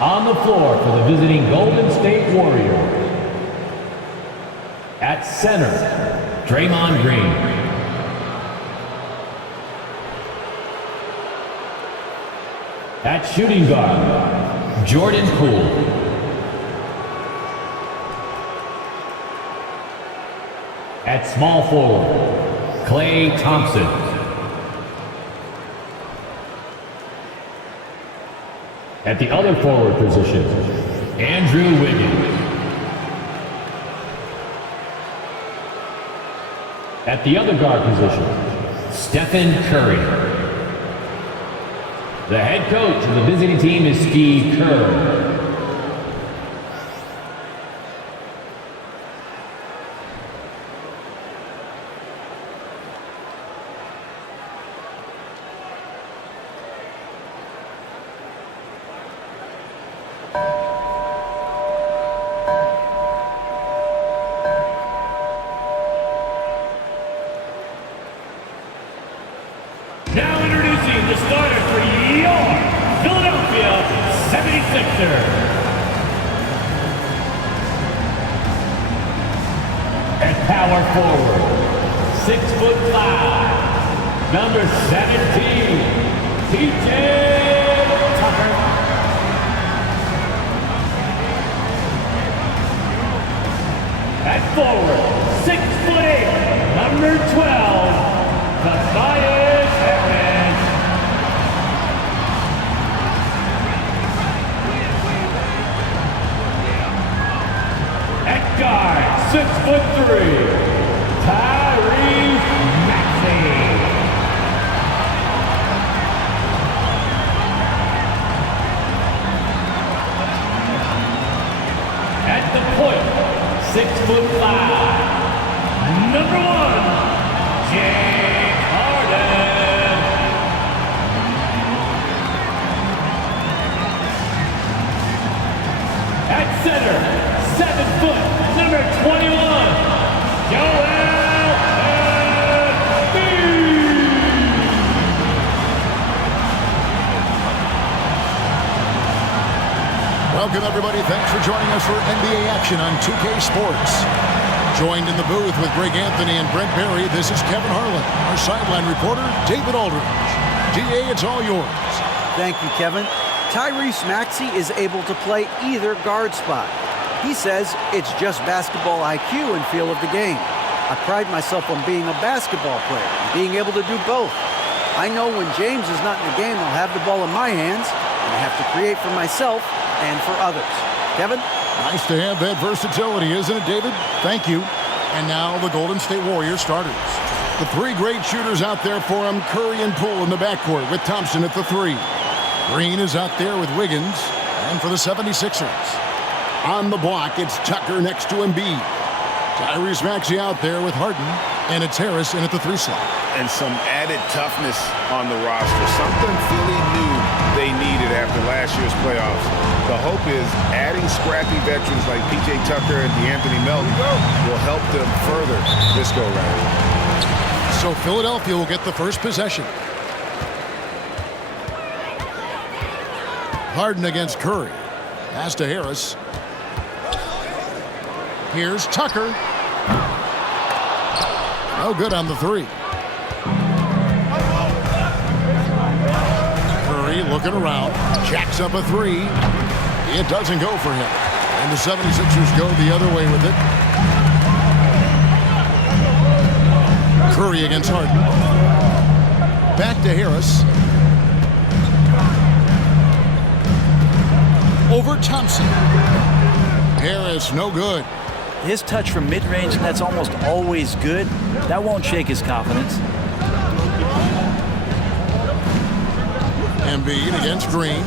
On the floor for the visiting Golden State Warriors. At center, Draymond Green. At shooting guard, Jordan Poole. At small forward, Klay Thompson. At the other forward position, Andrew Wiggins. At the other guard position, Stephen Curry. The head coach of the visiting team is Steve Kerr. Now introducing the starter for your Philadelphia 76ers. At power forward, 6'5", number 17, PJ Tucker. At forward, 6'8", number 12, Tobias Harris. At guard, 6'3", Tyrese Maxey. At the point, 6'5", number 1, James Harden. At center, 7 foot, number 21, Joel Embiid. Welcome, everybody. Thanks for joining us for NBA action on 2K Sports. Joined in the booth with Greg Anthony and Brent Barry, this is Kevin Harlan. Our sideline reporter, David Aldridge. DA, it's all yours. Thank you, Kevin. Tyrese Maxey is able to play either guard spot. He says it's just basketball IQ and feel of the game. I pride myself on being a basketball player and being able to do both. I know when James is not in the game, I'll have the ball in my hands and I have to create for myself and for others. Kevin? Nice to have that versatility, isn't it, David? Thank you. And now the Golden State Warriors starters. The three great shooters out there for them, Curry and Poole in the backcourt with Thompson at the 3. Green is out there with Wiggins. And for the 76ers, on the block, it's Tucker next to Embiid. Tyrese Maxey out there with Harden. And it's Harris in at the 3 slot. And some added toughness on the roster. Something Philly knew they needed after last year's playoffs. The hope is adding scrappy veterans like P.J. Tucker and DeAnthony Melton will help them further this go-round. So Philadelphia will get the first possession. Harden against Curry. Pass to Harris. Here's Tucker. No good on the 3. Curry looking around. Jacks up a 3. It doesn't go for him. And the 76ers go the other way with it. Curry against Harden. Back to Harris. Over Thompson. Harris, no good. His touch from mid-range, and that's almost always good. That won't shake his confidence. Embiid against Green.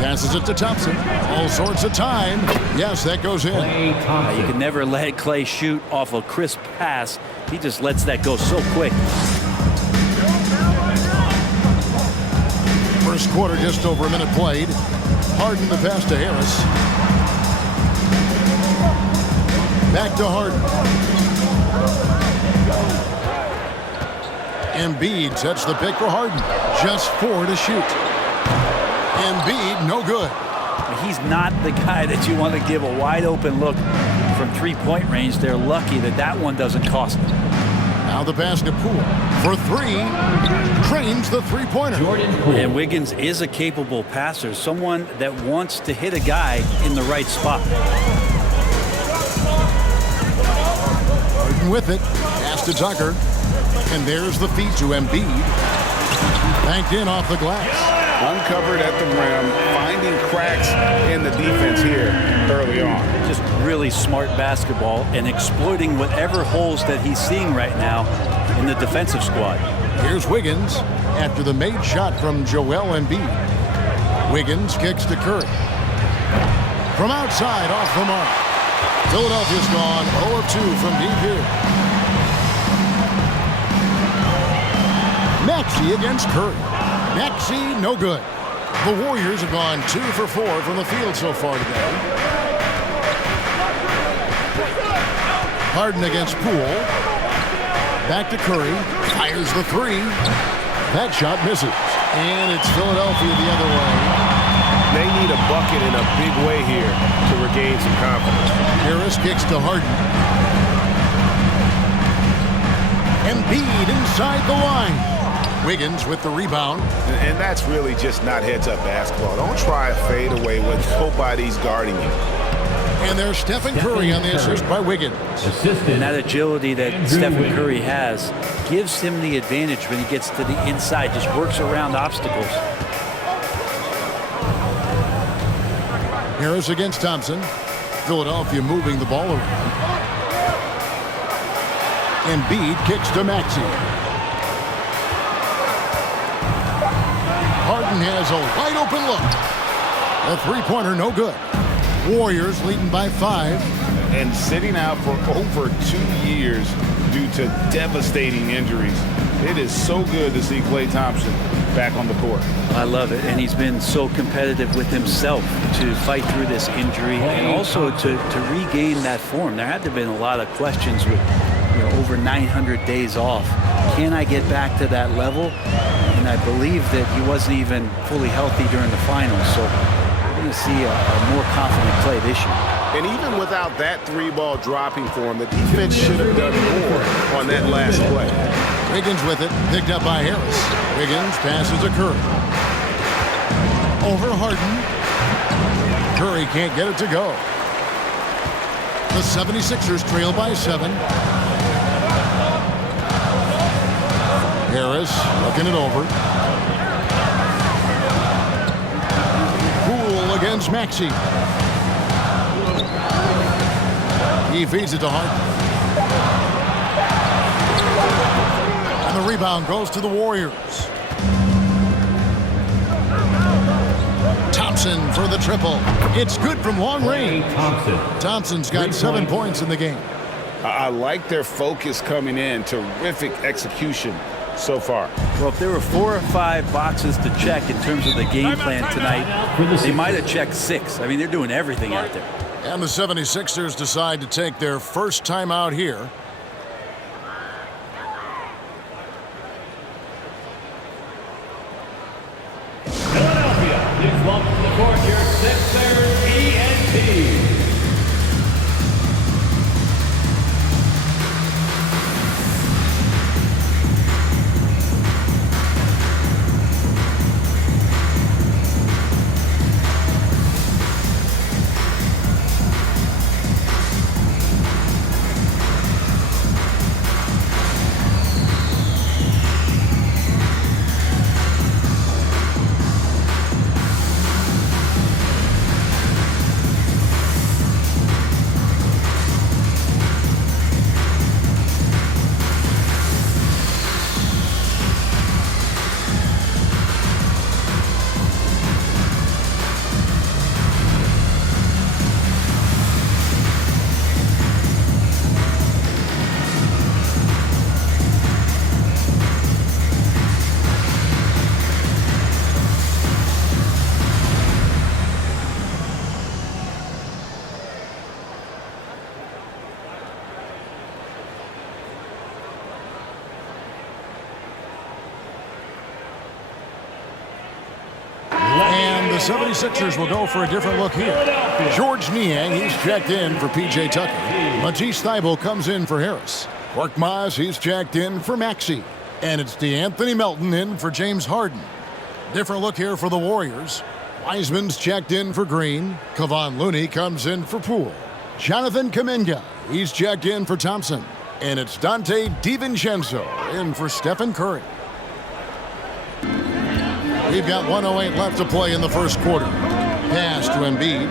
Passes it to Thompson. All sorts of time. Yes, that goes in. You can never let Klay shoot off a crisp pass. He just lets that go so quick. First quarter, just over a minute played. Harden the pass to Harris. Back to Harden. Embiid sets the pick for Harden. Just 4 to shoot. Embiid, no good. He's not the guy that you want to give a wide open look from three-point range. They're lucky that that one doesn't cost them. Now the pass to Poole for 3. Trains the three-pointer. Jordan Poole. And Wiggins is a capable passer, someone that wants to hit a guy in the right spot. Harden with it. Pass to Tucker. And there's the feed to Embiid. Banked in off the glass. Uncovered at the rim, finding cracks in the defense here early on. Just really smart basketball and exploiting whatever holes that he's seeing right now in the defensive squad. Here's Wiggins after the made shot from Joel Embiid. Wiggins kicks to Curry. From outside, off the mark. Philadelphia's gone 0 of 2 from deep here. Maxey against Curry. Maxey, no good. The Warriors have gone 2 for 4 from the field so far today. Harden against Poole. Back to Curry. Fires the 3. That shot misses. And it's Philadelphia the other way. They need a bucket in a big way here to regain some confidence. Harris kicks to Harden. Embiid inside the line. Wiggins with the rebound. And that's really just not heads-up basketball. Don't try a fadeaway when nobody's guarding you. And there's Stephen Curry on the assist by Wiggins. And that agility that Stephen Curry has gives him the advantage when he gets to the inside, just works around obstacles. Harris against Thompson. Philadelphia moving the ball around. Embiid kicks to Maxey. Harden has a wide open look. A three-pointer, no good. Warriors leading by 5. And sitting out for over 2 years due to devastating injuries. It is so good to see Klay Thompson back on the court. I love it, and he's been so competitive with himself to fight through this injury and also to regain that form. There had to have been a lot of questions with over 900 days off. Can I get back to that level? And I believe that he wasn't even fully healthy during the finals, so we're going to see a more confident Klay this year. And even without that 3-ball dropping for him, the defense should have done more on that last play. Wiggins with it, picked up by Harris. Wiggins passes to Curry. Over Harden. Curry can't get it to go. The 76ers trail by 7. Harris looking it over. Poole against Maxey. He feeds it to Harden. And the rebound goes to the Warriors. Thompson for the triple. It's good from long range. Thompson's got 7 points in the game. I like their focus coming in. Terrific execution so far. Well, if there were 4 or 5 boxes to check in terms of the game plan tonight, they might have checked 6. I mean, they're doing everything out there. And the 76ers decide to take their first time out here. Philadelphia, please welcome to the court your Sixers ENT. The 76ers will go for a different look here. George Niang, he's checked in for P.J. Tucker. Matisse Thybulle comes in for Harris. Korkmaz, he's checked in for Maxey. And it's DeAnthony Melton in for James Harden. Different look here for the Warriors. Wiseman's checked in for Green. Kevon Looney comes in for Poole. Jonathan Kuminga, he's checked in for Thompson. And it's Dante DiVincenzo in for Stephen Curry. We've got 1:08 left to play in the first quarter. Pass to Embiid.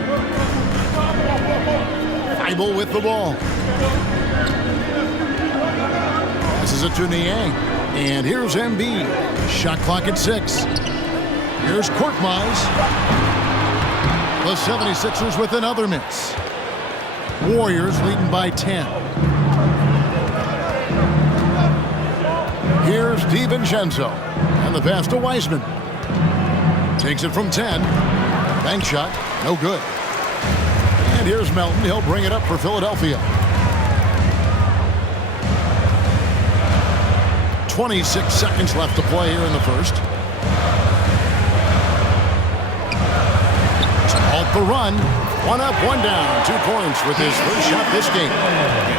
Thybulle with the ball. Passes it to Niang. And here's Embiid. Shot clock at 6. Here's Korkmaz. The 76ers with another miss. Warriors leading by 10. Here's DiVincenzo. And the pass to Wiseman. Takes it from 10. Bank shot. No good. And here's Melton. He'll bring it up for Philadelphia. 26 seconds left to play here in the first. Off the run. One up, one down. 2 points with his first shot this game.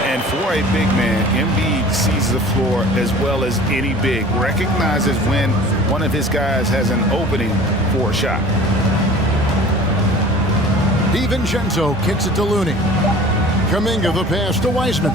And for a big man, Embiid sees the floor as well as any big. Recognizes when one of his guys has an opening for a shot. DiVincenzo kicks it to Looney. Kuminga the pass to Wiseman.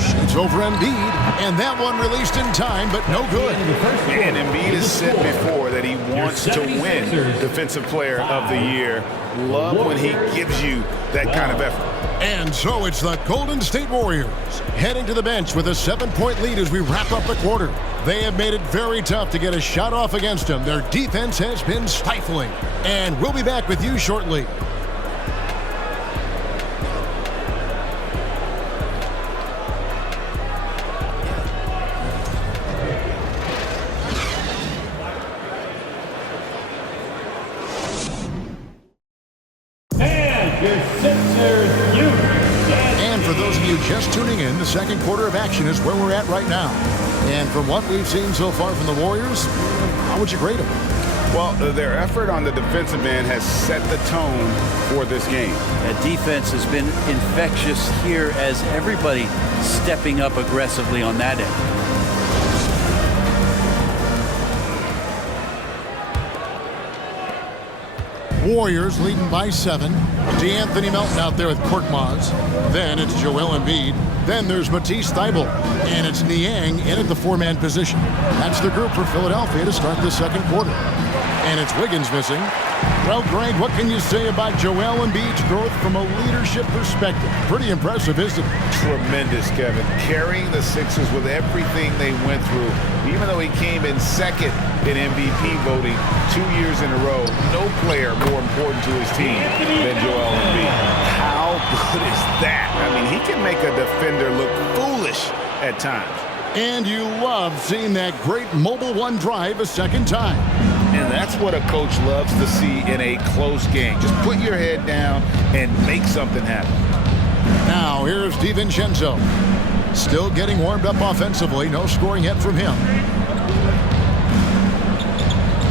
Shoots over Embiid, and that one released in time, but no good. And Embiid has said before that he wants to win Defensive Player of the Year. Love when he gives you that kind of effort. And so it's the Golden State Warriors heading to the bench with a 7-point lead as we wrap up the quarter. They have made it very tough to get a shot off against them. Their defense has been stifling. And we'll be back with you shortly. And for those of you just tuning in, the second quarter of action is where we're at right now. And from what we've seen so far from the Warriors, how would you grade them? Well, their effort on the defensive end has set the tone for this game. That defense has been infectious here as everybody stepping up aggressively on that end. Warriors leading by 7. DeAnthony Melton out there with Korkmaz. Then it's Joel Embiid. Then there's Matisse Thybulle. And it's Niang in at the 4-man position. That's the group for Philadelphia to start the second quarter. And it's Wiggins missing. Well, Greg, what can you say about Joel Embiid's growth from a leadership perspective? Pretty impressive, isn't it? Tremendous, Kevin. Carrying the Sixers with everything they went through. Even though he came in second in MVP voting 2 years in a row, no player more important to his team than Joel Embiid. How good is that? I mean, he can make a defender look foolish at times. And you love seeing that great mobile one drive a second time. And that's what a coach loves to see in a close game. Just put your head down and make something happen. Now here's DiVincenzo. Still getting warmed up offensively. No scoring yet from him.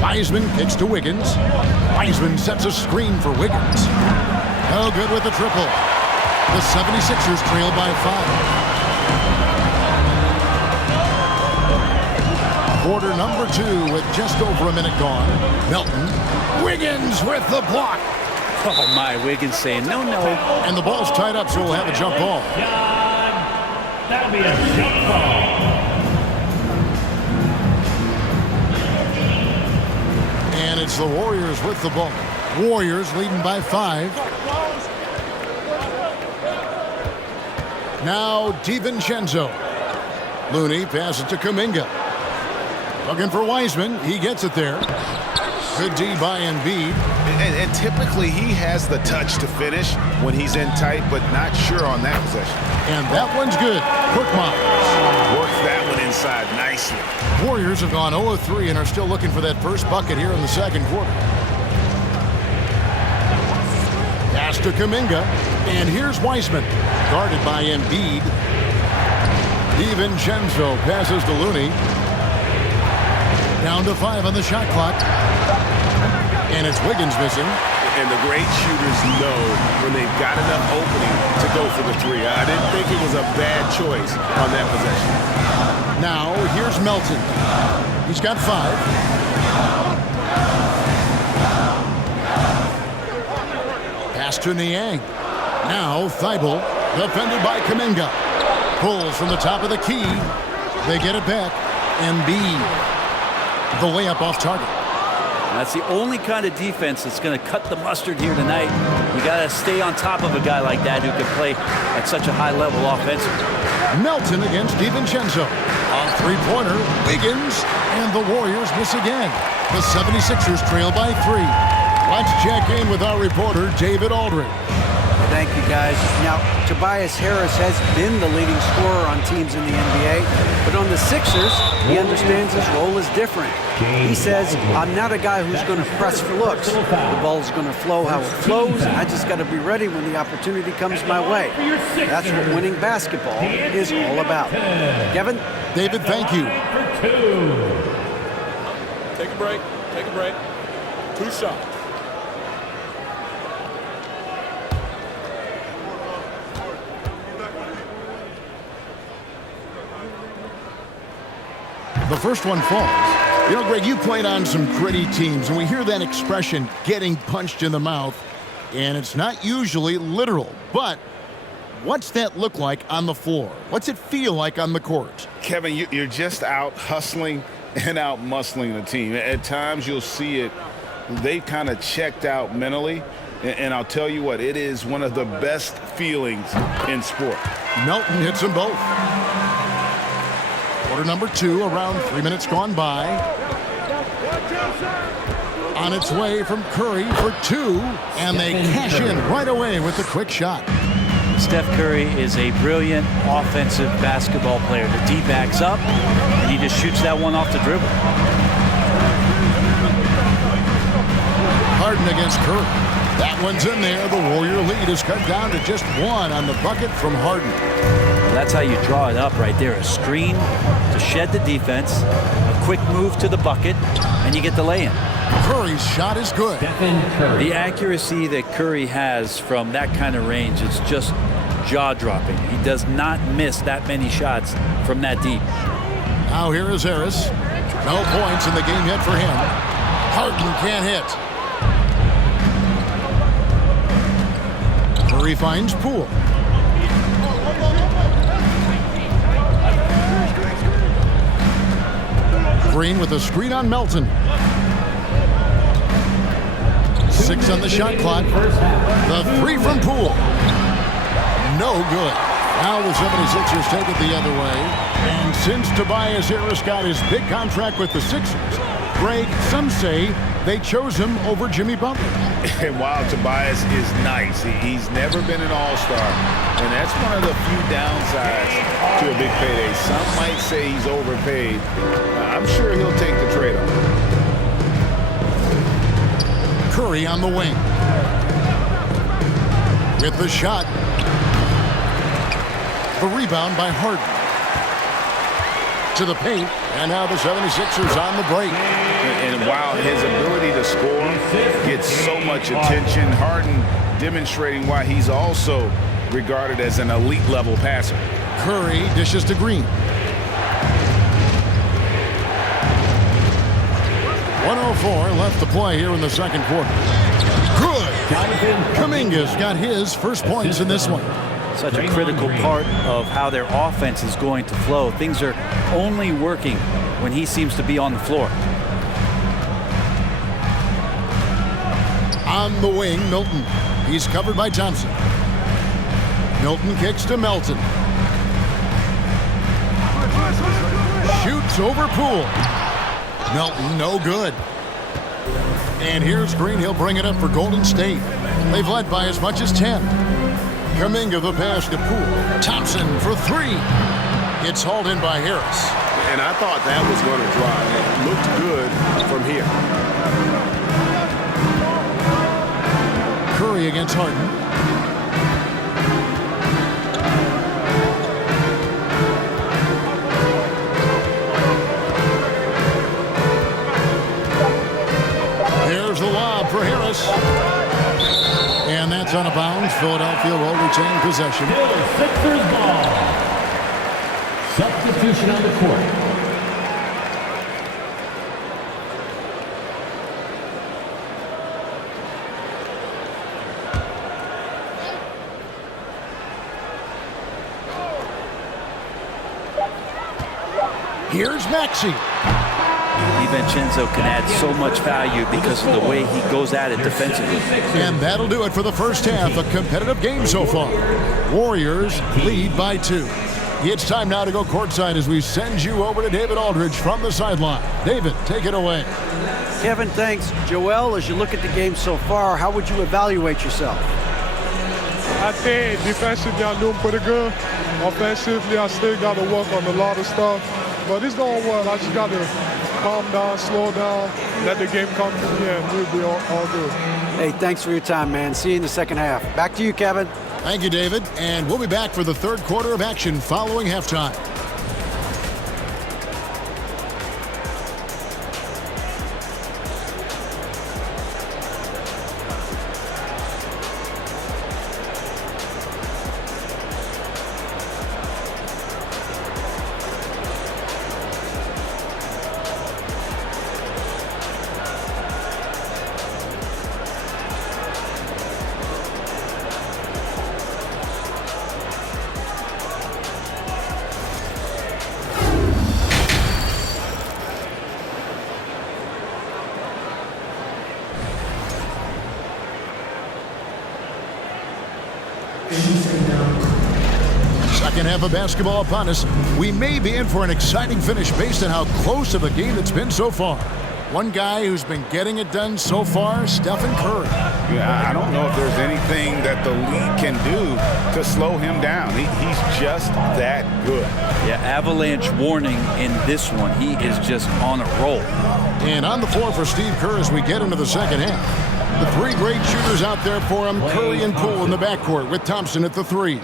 Wiseman kicks to Wiggins. Wiseman sets a screen for Wiggins. No good with the triple. The 76ers trail by 5. Quarter number 2 with just over a minute gone. Melton. Wiggins with the block. Oh, my. Wiggins saying no, no. And the ball's tied up, so we'll have a jump ball. That'll be a jump ball. And it's the Warriors with the ball. Warriors leading by 5. Now DiVincenzo. Looney passes to Kuminga. Looking for Wiseman. He gets it there. Good D by Embiid. And typically he has the touch to finish when he's in tight, but not sure on that possession. And that one's good. Korkmaz Works that one inside nicely. Warriors have gone 0 of 3 and are still looking for that first bucket here in the second quarter. Pass to Kuminga. And here's Wiseman. Guarded by Embiid. DiVincenzo passes to Looney. Down to 5 on the shot clock. And it's Wiggins missing. And the great shooters know when they've got enough opening to go for the three. I didn't think it was a bad choice on that possession. Now, here's Melton. He's got 5. Pass to Niang. Now, Thibault, defended by Kuminga. Pulls from the top of the key. They get it back. Embiid. The layup off target. That's the only kind of defense that's going to cut the mustard here tonight. You got to stay on top of a guy like that who can play at such a high level offensively. Melton against DiVincenzo. A three-pointer, Wiggins, and the Warriors miss again. The 76ers trail by 3. Let's check in with our reporter, David Aldridge. Thank you, guys. Now, Tobias Harris has been the leading scorer on teams in the NBA, but on the Sixers, he understands his role is different. He says, I'm not a guy who's going to press for looks. The ball is going to flow how it flows. I just got to be ready when the opportunity comes my way. That's what winning basketball is all about. Kevin? David, thank you. Take a break. Take a break. 2 shots. The first one falls. You know, Greg, you played on some gritty teams, and we hear that expression, getting punched in the mouth, and it's not usually literal. But what's that look like on the floor? What's it feel like on the court? Kevin, you're just out hustling and out muscling the team. At times you'll see it. They've kind of checked out mentally, and I'll tell you what, it is one of the best feelings in sport. Melton hits them both. Quarter number 2, around 3 minutes gone by. On its way from Curry for 2, and they cash in right away with the quick shot. Steph Curry is a brilliant offensive basketball player. The D backs up, and he just shoots that one off the dribble. Harden against Curry. That one's in there. The Warrior lead is cut down to just 1 on the bucket from Harden. That's how you draw it up right there. A screen to shed the defense, a quick move to the bucket, and you get the lay-in. Curry's shot is good. The accuracy that Curry has from that kind of range is just jaw-dropping. He does not miss that many shots from that deep. Now here is Harris. No points in the game yet for him. Harden can't hit. Curry finds Poole. Green with a screen on Melton. 6 on the shot clock. The 3 from Poole. No good. Now the 76ers take it the other way. And since Tobias Harris got his big contract with the Sixers, Greg, some say they chose him over Jimmy Butler. And while Tobias is nice, he's never been an all-star. And that's one of the few downsides to a big payday. Some might say he's overpaid. I'm sure he'll take the trade-off. Curry on the wing. With the shot. The rebound by Harden. To the paint, and now the 76ers on the break. And while his ability to score gets so much attention, Harden demonstrating why he's also regarded as an elite level passer. Curry dishes to Green. 1:04 left to play here in the second quarter. Good. Kuminga's got his first points in this one. Such a critical part of how their offense is going to flow. Things are only working when he seems to be on the floor. On the wing, Milton. He's covered by Thompson. Milton kicks to Melton. Shoots over Poole. Melton, no good. And here's Green. He'll bring it up for Golden State. They've led by as much as 10. Kuminga the pass to Poole. Thompson for 3. It's hauled in by Harris. And I thought that was going to drive. It looked good from here. Curry against Harden. There's the lob Harris. And that's out of bounds. Philadelphia will retain possession. Still Sixers ball. Substitution on the court. Here's Maxey. DiVincenzo can add so much value because of the way he goes at it defensively. And that'll do it for the first half. A competitive game so far. Warriors lead by 2. It's time now to go courtside as we send you over to David Aldridge from the sideline. David, take it away. Kevin, thanks. Joel, as you look at the game so far, how would you evaluate yourself? I think defensively I'm doing pretty good. Offensively, I still got to work on a lot of stuff. But it's going to work. I just got to calm down, slow down, let the game come to me, and we'll be all good. Hey, thanks for your time, man. See you in the second half. Back to you, Kevin. Thank you, David. And we'll be back for the third quarter of action following halftime. Second half of basketball upon us. We may be in for an exciting finish based on how close of a game it's been so far. One guy who's been getting it done so far, Stephen Curry. Yeah, I don't know if there's anything that the league can do to slow him down. He's just that good. Yeah, avalanche warning in this one. He is just on a roll. And on the floor for Steve Kerr as we get into the second half. The 3 great shooters out there for him, Curry and Poole in the backcourt with Thompson at the 3.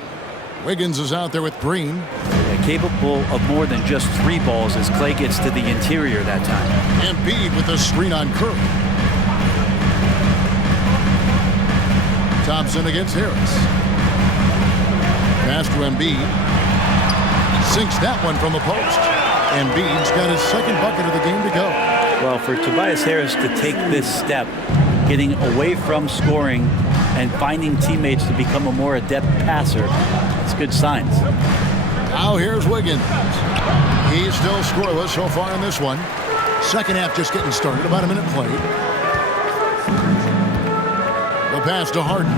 Wiggins is out there with Green. Yeah, capable of more than just 3 balls as Clay gets to the interior that time. Embiid with a screen on Curry. Thompson against Harris. Pass to Embiid. Sinks that one from the post. Embiid's got his second bucket of the game to go. Well, for Tobias Harris to take this step, getting away from scoring and finding teammates to become a more adept passer, it's good signs. Now here's Wiggins. He's still scoreless so far in this one. Second half just getting started, about a minute played. The pass to Harden.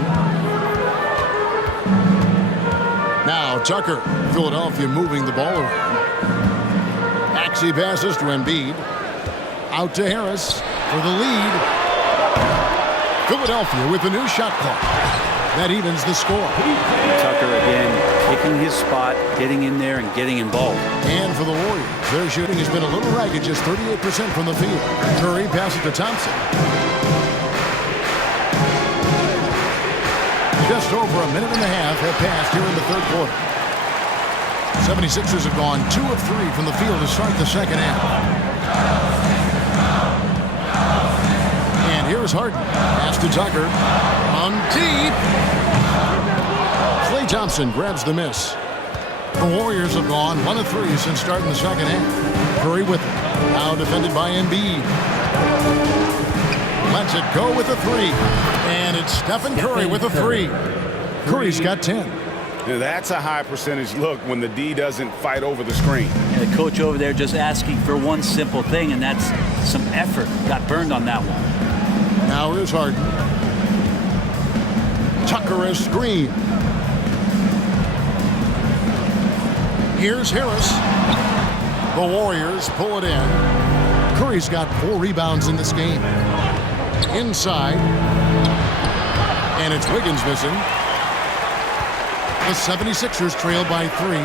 Now Tucker. Philadelphia moving the ball around. Maxey passes to Embiid. Out to Harris for the lead. Philadelphia with the new shot clock. That evens the score. Tucker again picking his spot, getting in there and getting involved. And for the Warriors, their shooting has been a little ragged, just 38% from the field. Curry passes to Thompson. Just over a minute and a half have passed here in the third quarter. 76ers have gone 2 of 3 from the field to start the second half. And here's Harden. Pass to Tucker. On deep. Klay Thompson grabs the miss. The Warriors have gone 1 of 3 since starting the second half. Curry with it. Now defended by Embiid. Lets it go with a 3. And it's Stephen Curry with a 3. Curry's got 10. That's a high percentage look when the D doesn't fight over the screen. And the coach over there just asking for one simple thing, and that's some effort. Got burned on that one. Now here's Harden. Tucker is screen. Here's Harris. The Warriors pull it in. Curry's got 4 rebounds in this game. Inside. And it's Wiggins missing. The 76ers trail by 3.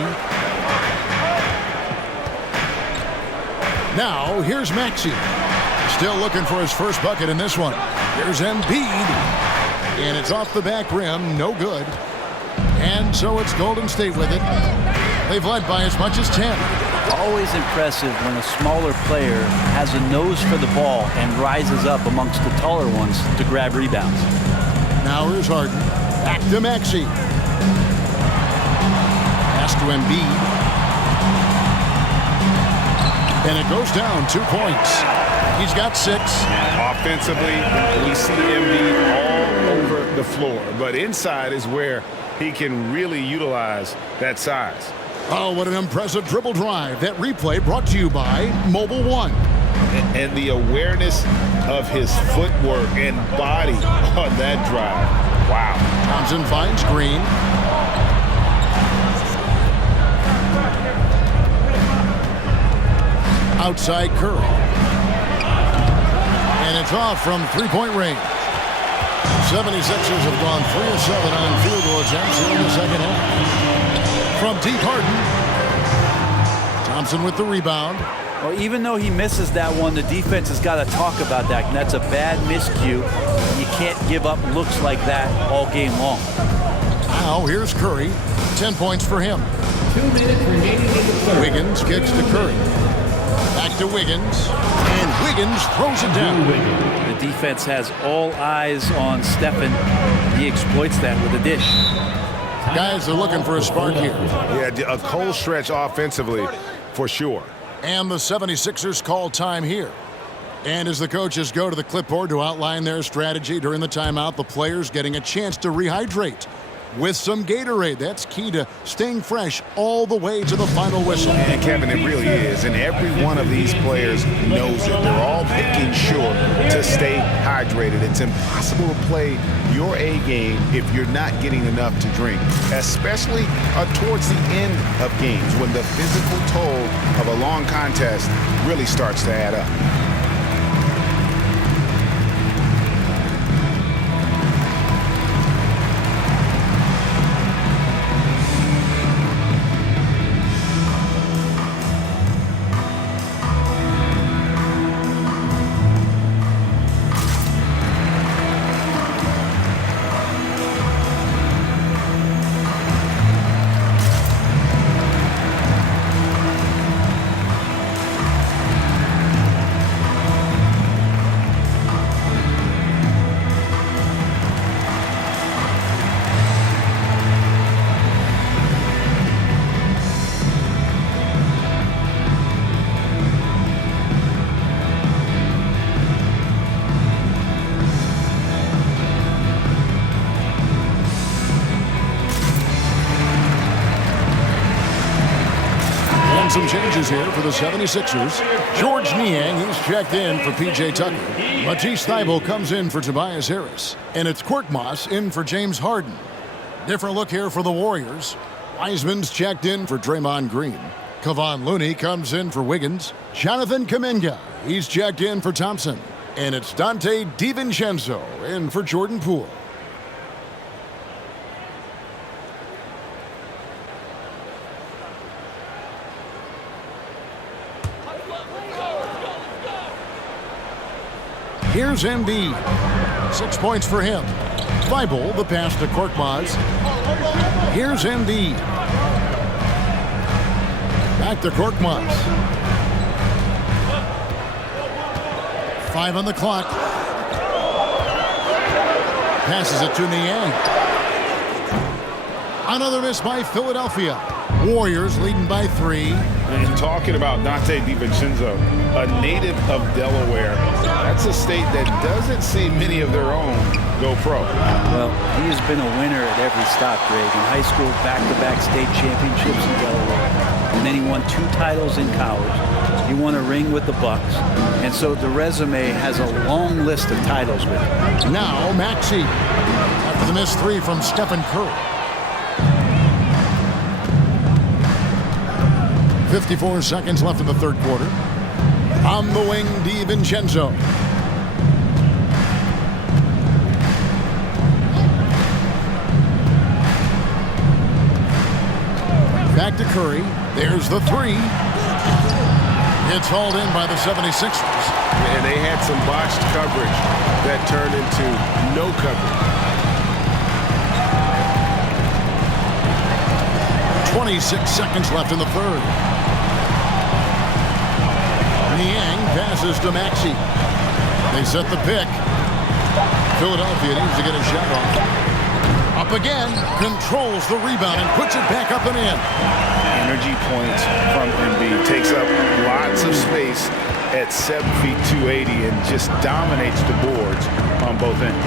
Now, here's Maxey. Still looking for his first bucket in this one. Here's Embiid. And it's off the back rim. No good. And so it's Golden State with it. They've led by as much as 10. always impressive when a smaller player has a nose for the ball and rises up amongst the taller ones to grab rebounds. Now here's Harden. Back to Maxey. Pass to Embiid. And it goes down 2 points. He's got 6. Offensively, we see Embiid all over the floor. But inside is where he can really utilize that size. Oh, what an impressive dribble drive. That replay brought to you by Mobile One. And the awareness of his footwork and body on that drive. Wow. Thompson finds Green. Outside Curry. And it's off from three-point range. 76ers have gone 3 of 7 on field goal attempts here in the second half. From deep, Harden. Thompson with the rebound. Well, even though he misses that one, the defense has got to talk about that. And that's a bad miscue. You can't give up looks like that all game long. Now here's Curry. 10 points for him. 2 minutes remaining in the third. Wiggins kicks to Curry. Back to Wiggins. And Wiggins throws it down. The defense has all eyes on Stephen. He exploits that with a dish. Guys are looking for a spark here. Yeah, a cold stretch offensively for sure. And the 76ers call time here. And as the coaches go to the clipboard to outline their strategy during the timeout, the players getting a chance to rehydrate with some Gatorade. That's key to staying fresh all the way to the final whistle. And Kevin, it really is. And every one of these players knows it. They're all making sure to stay hydrated. It's impossible to play your A game if you're not getting enough to drink, especially towards the end of games when the physical toll of a long contest really starts to add up. Some changes here for the 76ers. George Niang, he's checked in for P.J. Tucker. Matisse Thybulle comes in for Tobias Harris. And it's Korkmaz in for James Harden. Different look here for the Warriors. Wiseman's checked in for Draymond Green. Kevon Looney comes in for Wiggins. Jonathan Kuminga, he's checked in for Thompson. And it's Dante DiVincenzo in for Jordan Poole. Here's Embiid. 6 points for him. Thybulle, the pass to Korkmaz. Here's Embiid. Back to Korkmaz. 5 on the clock. Passes it to Niang. Another miss by Philadelphia. Warriors leading by 3. And talking about Dante DiVincenzo, a native of Delaware, that's a state that doesn't see many of their own go pro. Well, he has been a winner at every stop, Greg. In high school, back-to-back state championships in Delaware. And then he won 2 titles in college. He won a ring with the Bucks. And so the resume has a long list of titles with him. Now Maxey. After the missed 3 from Stephen Curry. 54 seconds left in the third quarter. On the wing, DiVincenzo. Back to Curry. There's the 3. It's hauled in by the 76ers. And they had some botched coverage that turned into no coverage. 26 seconds left in the third. Niang passes to Maxey. They set the pick. Philadelphia needs to get a shot off. Up again, controls the rebound and puts it back up and in. Energy points from Embiid. Takes up lots of space at 7 feet 280 and just dominates the boards on both ends.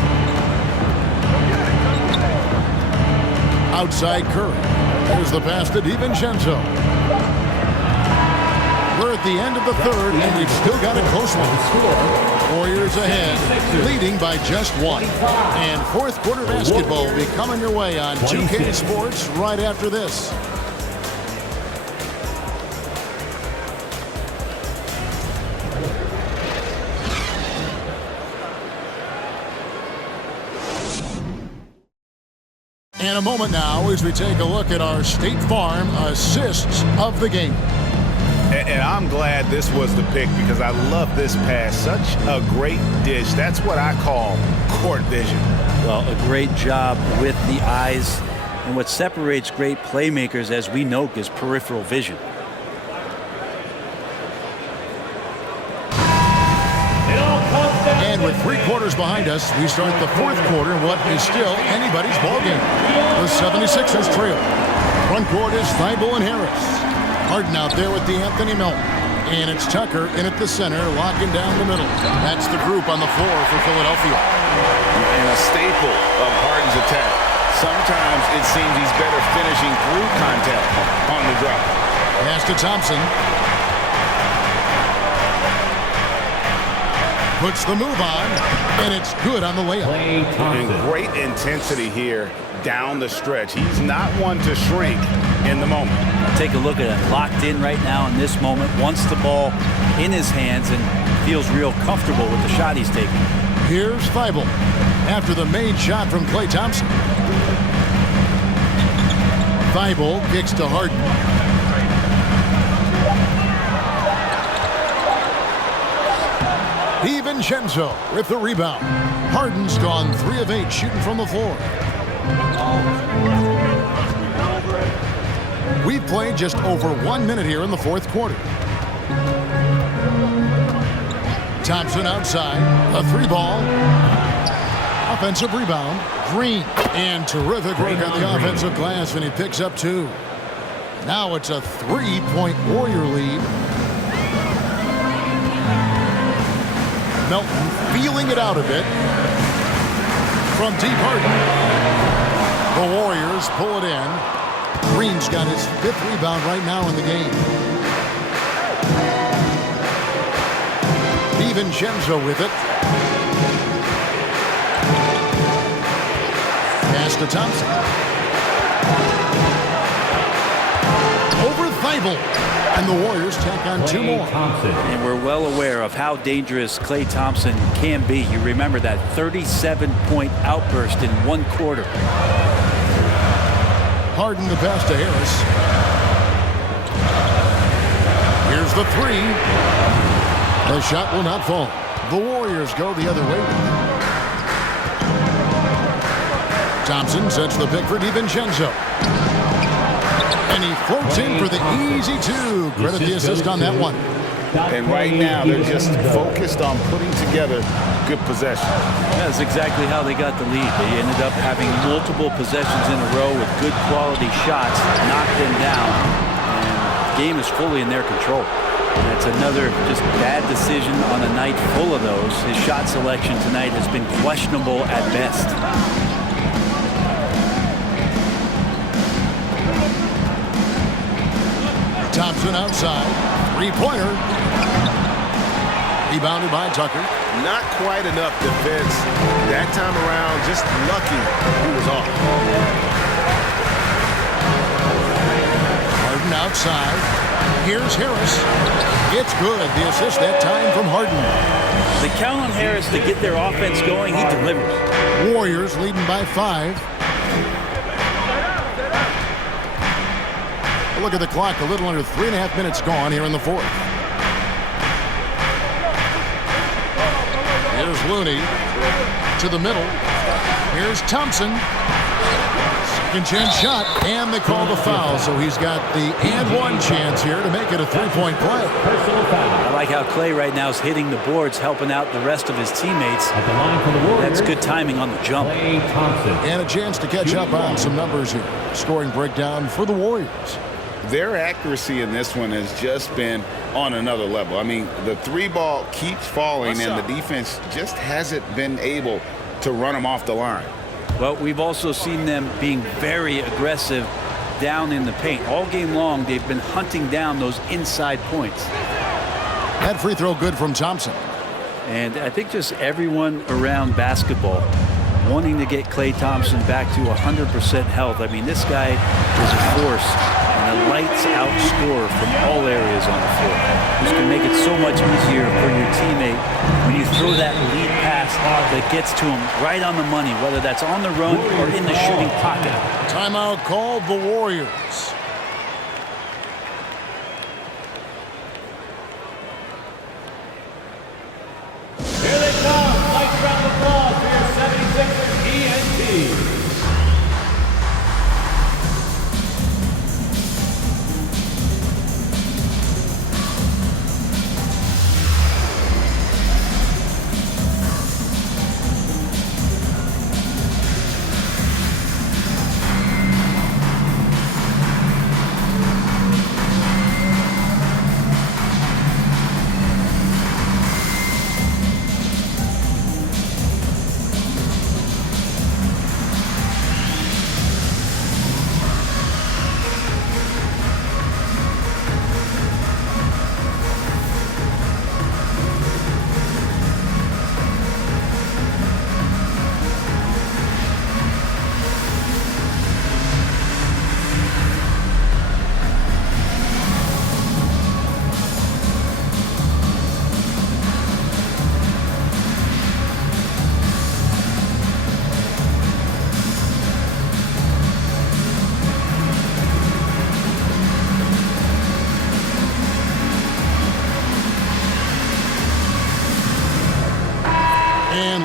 Outside Curry. There's the pass to DiVincenzo. We're at the end of the third, and we've still got a close one. Warriors ahead, leading by just one. And fourth quarter basketball will be coming your way on 2K Sports right after this. In a moment now as we take a look at our State Farm assists of the game. And I'm glad this was the pick because I love this pass. Such a great dish. That's what I call court vision. Well, a great job with the eyes. And what separates great playmakers, as we know, is peripheral vision. And with 3 quarters behind us, we start the fourth quarter in what is still anybody's ballgame. The 76ers trail. Front court is Thibault and Harris. Harden out there with Anthony Melton. And it's Tucker in at the center, locking down the middle. That's the group on the floor for Philadelphia. And a staple of Harden's attack. Sometimes it seems he's better finishing through contact on the drop. Pass to Thompson. Puts the move on, and it's good on the layup. And great intensity here down the stretch. He's not one to shrink in the moment. Take a look at it. Locked in right now in this moment. Wants the ball in his hands and feels real comfortable with the shot he's taking. Here's Thibault after the made shot from Klay Thompson. Thibault kicks to Harden. DiVincenzo with the rebound. Harden's gone 3 of 8 shooting from the floor. We've played just over 1 minute here in the fourth quarter. Thompson outside. A 3-ball. Offensive rebound. Green. And terrific work on the offensive glass, and he picks up 2. Now it's a 3-point Warrior lead. Melton feeling it out a bit from deep Harden. The Warriors pull it in. Green's got his 5th rebound right now in the game. DiVincenzo with it. Pass to Thompson. Over Thibault. And the Warriors take on 2 more. And we're well aware of how dangerous Klay Thompson can be. You remember that 37-point outburst in 1 quarter. Harden the pass to Harris. Here's the 3. The shot will not fall. The Warriors go the other way. Thompson sets the pick for DiVincenzo. And he floats in for the easy 2. Credit the assist on that one. And right now, they're just focused on putting together good possession. That's exactly how they got the lead. They ended up having multiple possessions in a row with good quality shots, knocked them down, and the game is fully in their control. And that's another just bad decision on a night full of those. His shot selection tonight has been questionable at best. Thompson outside. 3-pointer. Rebounded by Tucker. Not quite enough defense that time around. Just lucky he was off. Harden outside. Here's Harris. It's good. The assist that time from Harden. They count on Harris to get their offense going. He delivers. Warriors leading by 5. Look at the clock. A little under 3.5 minutes gone here in the fourth. Here's Looney to the middle. Here's Thompson. Second chance shot, and they call the foul. So he's got the and one chance here to make it a three-point play. Personal foul. I like how Clay right now is hitting the boards, helping out the rest of his teammates. At the line for the Warriors. That's good timing on the jump. Klay Thompson. And a chance to catch up on some numbers here. Scoring breakdown for the Warriors. Their accuracy in this one has just been on another level. I mean, the three ball keeps falling, and the defense just hasn't been able to run them off the line. Well, we've also seen them being very aggressive down in the paint. All game long, they've been hunting down those inside points. That free throw good from Thompson. And I think just everyone around basketball wanting to get Klay Thompson back to 100% health. I mean, this guy is a force and a lights-out scorer from all areas on the floor. This can make it so much easier for your teammate when you throw that lead pass that gets to him right on the money, whether that's on the run or in the shooting pocket. Timeout called the Warriors. Here they come. Nice round of applause for your 76ers ENT.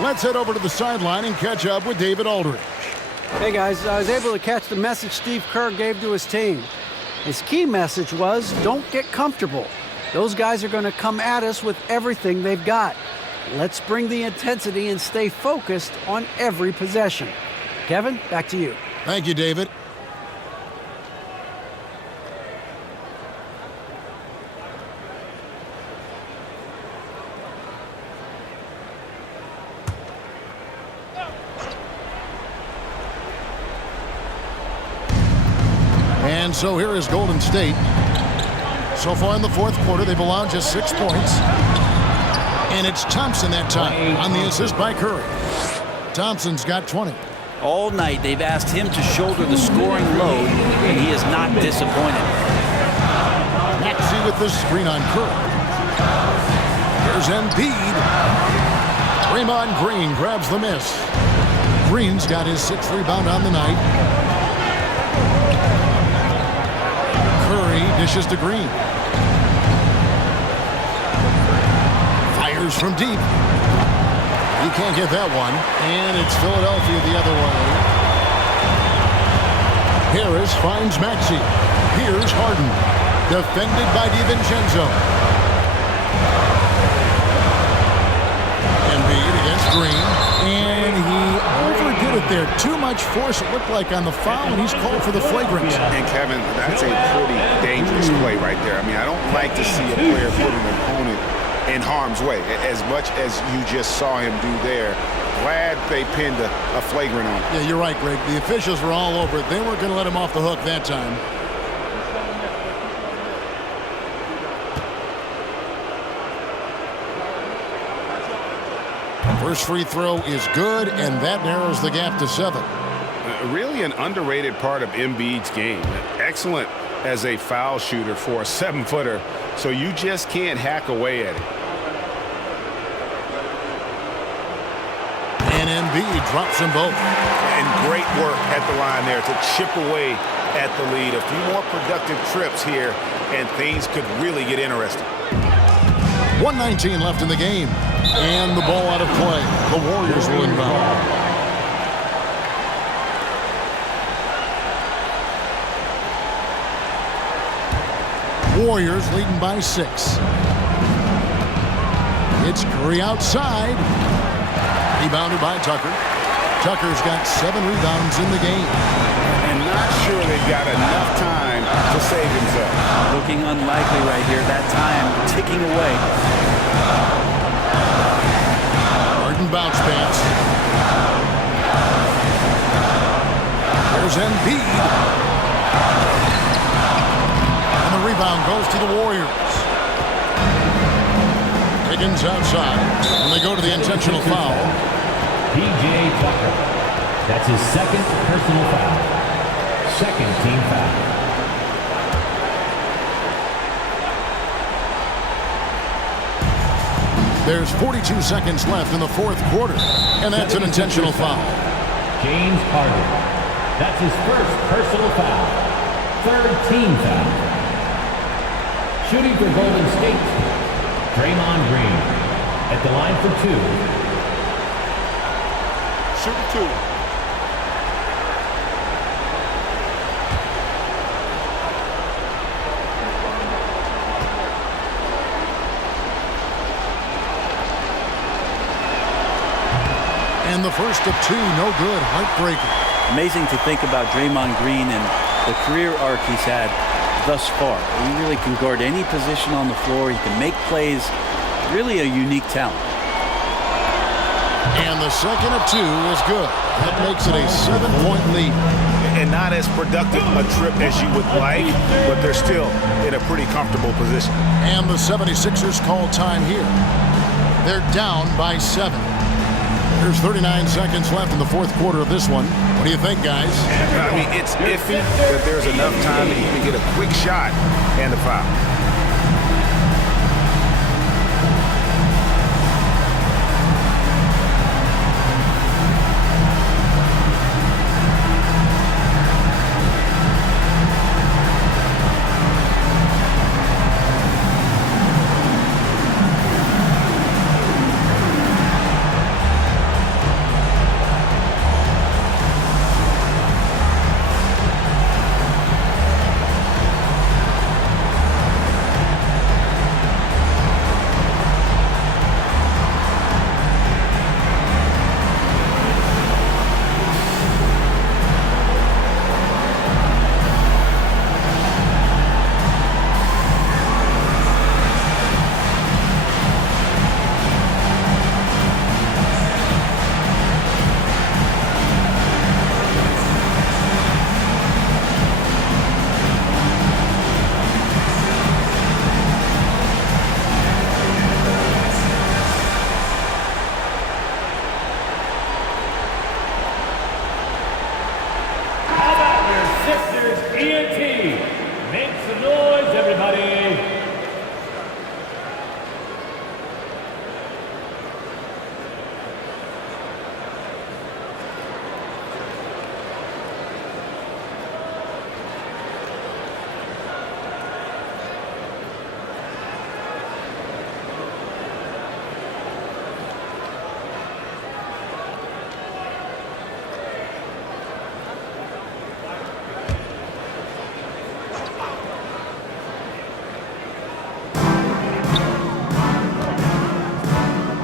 Let's head over to the sideline and catch up with David Aldridge. Hey guys, I was able to catch the message Steve Kerr gave to his team. His key message was, don't get comfortable. Those guys are going to come at us with everything they've got. Let's bring the intensity and stay focused on every possession. Kevin, back to you. Thank you, David. And so here is Golden State. So far in the fourth quarter, they've allowed just 6 points. And it's Thompson that time on the assist by Curry. Thompson's got 20. All night, they've asked him to shoulder the scoring load, and he is not disappointed. Maxey with the screen on Curry. Here's Embiid. Draymond Green grabs the miss. Green's got his 6th rebound on the night. Curry dishes to Green. Fires from deep. He can't get that one. And it's Philadelphia the other way. Harris finds Maxey. Here's Harden. Defended by DiVincenzo. Embiid against Green. And he overdid it there. Too much force, it looked like, on the foul, and he's called for the flagrant. And Kevin, that's a pretty dangerous play right there. I mean, I don't like to see a player put an opponent in harm's way, as much as you just saw him do there. Glad they pinned a flagrant on him. Yeah, you're right, Greg. The officials were all over it. They weren't going to let him off the hook that time. First free throw is good, and that narrows the gap to 7. Really an underrated part of Embiid's game. Excellent as a foul shooter for a 7-footer, so you just can't hack away at it. And Embiid drops them both. And great work at the line there to chip away at the lead. A few more productive trips here, and things could really get interesting. 1:19 left in the game. And the ball out of play. The Warriors will inbound. Warriors leading by 6. It's Curry outside. Rebounded by Tucker. Tucker's got 7 rebounds in the game. And not sure they've got enough time to save himself. Looking unlikely right here. That time ticking away. Harden bounce pass. There's Embiid. And the rebound goes to the Warriors. Higgins outside. And they go to the intentional foul. P.J. Tucker. That's his second personal foul. Second team foul. There's 42 seconds left in the fourth quarter. And that's an intentional foul. James Harden. That's his first personal foul. Third team foul. Shooting for Golden State, Draymond Green. At the line for 2. Shoot 2. And the first of 2, no good. Heartbreaker. Amazing to think about Draymond Green and the career arc he's had thus far. He really can guard any position on the floor. He can make plays. Really a unique talent. And the second of 2 is good. That makes it a 7-point lead. And not as productive a trip as you would like, but they're still in a pretty comfortable position. And the 76ers call time here. They're down by 7. There's 39 seconds left in the fourth quarter of this one. What do you think, guys? I mean, it's iffy that there's enough time to even get a quick shot and a foul.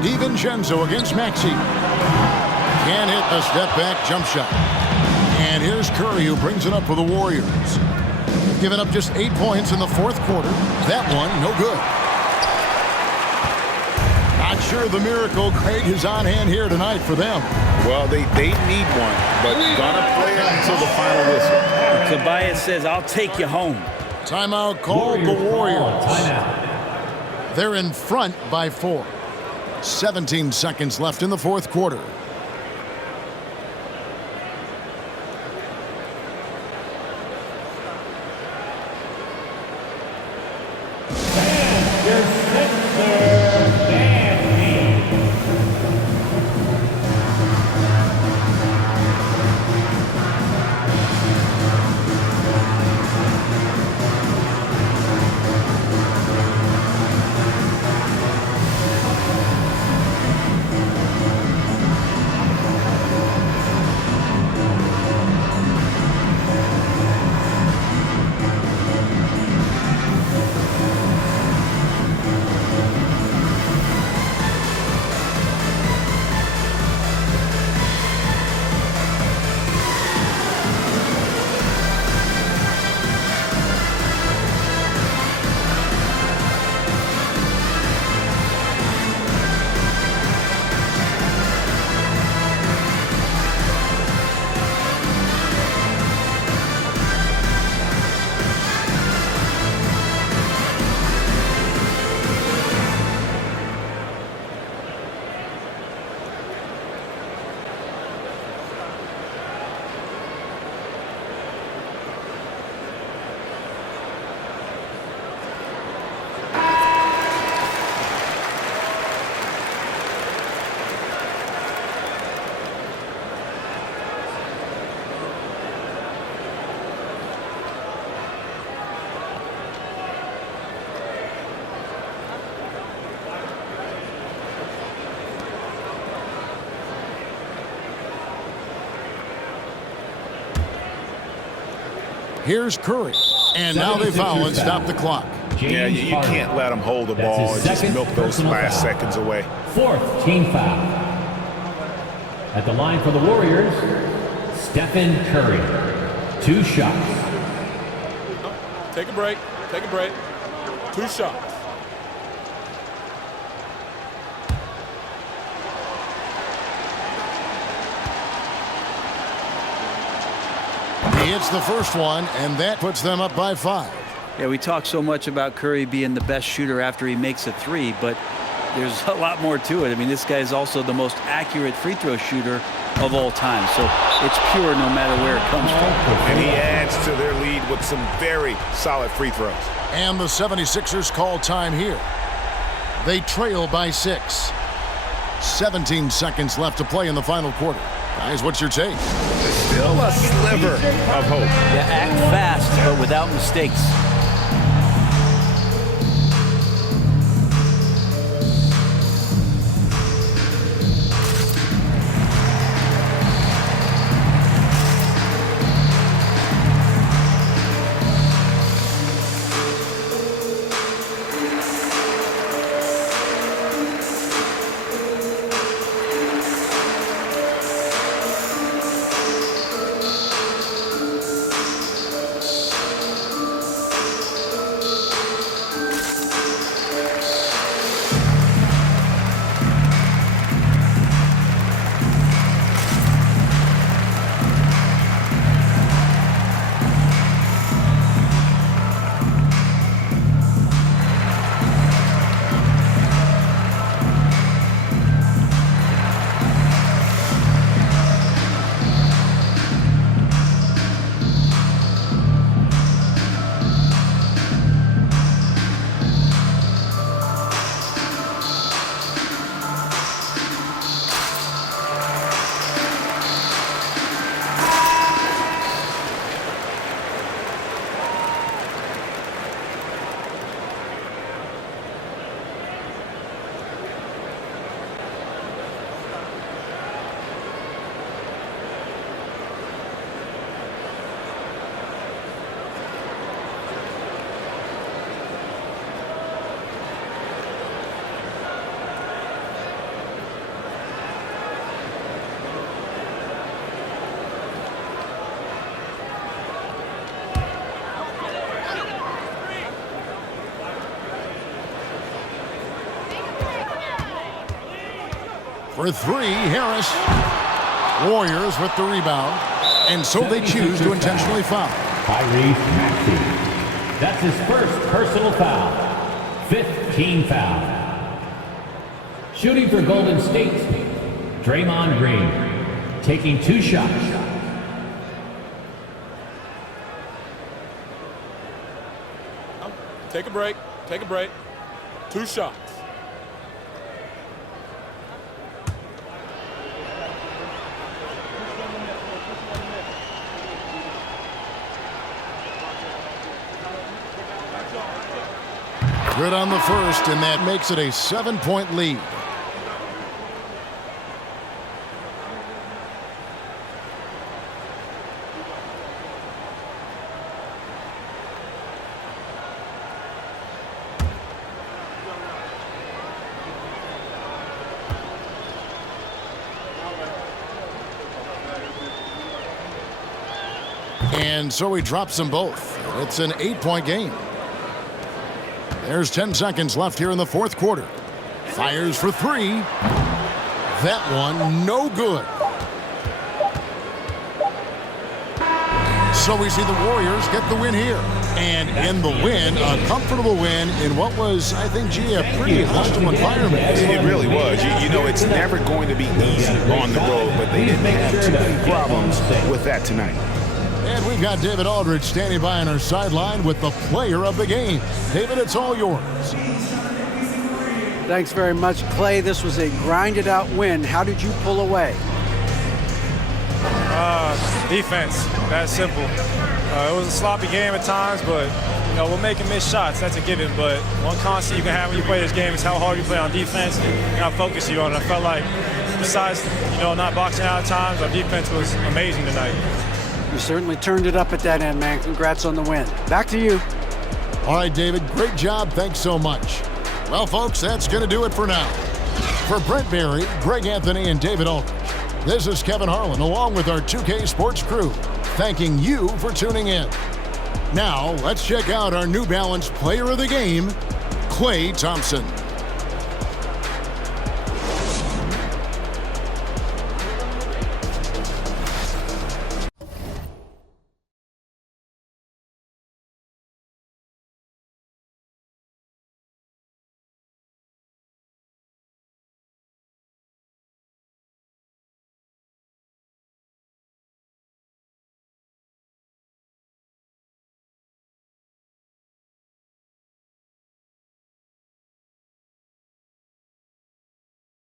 DiVincenzo against Maxey. Can't hit the step-back jump shot. And here's Curry, who brings it up for the Warriors. Giving up just 8 points in the fourth quarter. That one, no good. Not sure the miracle Craig is on hand here tonight for them. Well, they need one, but gonna play it until the final whistle. Tobias says, I'll take you home. Timeout called the Warriors. They're in front by 4. 17 seconds left in the fourth quarter. Here's Curry. And now they foul and stop the clock. Yeah, you can't let them hold the That's ball his and just second milk those personal last foul. seconds away. Fourth team foul. At the line for the Warriors, Stephen Curry. 2 shots. Take a break. Take a break. 2 shots. He hits the first one, and that puts them up by 5. Yeah, we talk so much about Curry being the best shooter after he makes a 3, but there's a lot more to it. I mean, this guy is also the most accurate free throw shooter of all time. So it's pure no matter where it comes from. And he adds to their lead with some very solid free throws. And the 76ers call time here. They trail by 6. 17 seconds left to play in the final quarter. Guys, what's your take? Still a sliver of hope. Yeah, act fast, but without mistakes. For 3, Harris. Warriors with the rebound. And so they choose to intentionally foul. Tyrese Maxey. That's his first personal foul. 5th team foul. Shooting for Golden State, Draymond Green. Taking 2 shots. Take a break. Take a break. 2 shots. Good on the first, and that makes it a 7-point lead. And so he drops them both. It's an 8-point game. There's 10 seconds left here in the fourth quarter. Fires for 3. That one, no good. So we see the Warriors get the win here. And in the win, a comfortable win in what was, I think, a pretty hostile environment. It really was. You know, it's never going to be easy on the road, but they didn't have too many problems with that tonight. And we've got David Aldridge standing by on our sideline with the player of the game. David, it's all yours. Thanks very much, Clay. This was a grinded-out win. How did you pull away? Defense. That's simple. It was a sloppy game at times, but you know, we're making missed shots. That's a given. But one constant you can have when you play this game is how hard you play on defense and how focused you are. And I felt like, besides not boxing out at times, our defense was amazing tonight. You certainly turned it up at that end, man. Congrats on the win. Back to you. All right, David, great job. Thanks so much. Well, folks, that's going to do it for now. For Brent Barry, Greg Anthony, and David Aldridge, this is Kevin Harlan along with our 2K Sports crew, thanking you for tuning in. Now, let's check out our New Balance Player of the Game, Klay Thompson.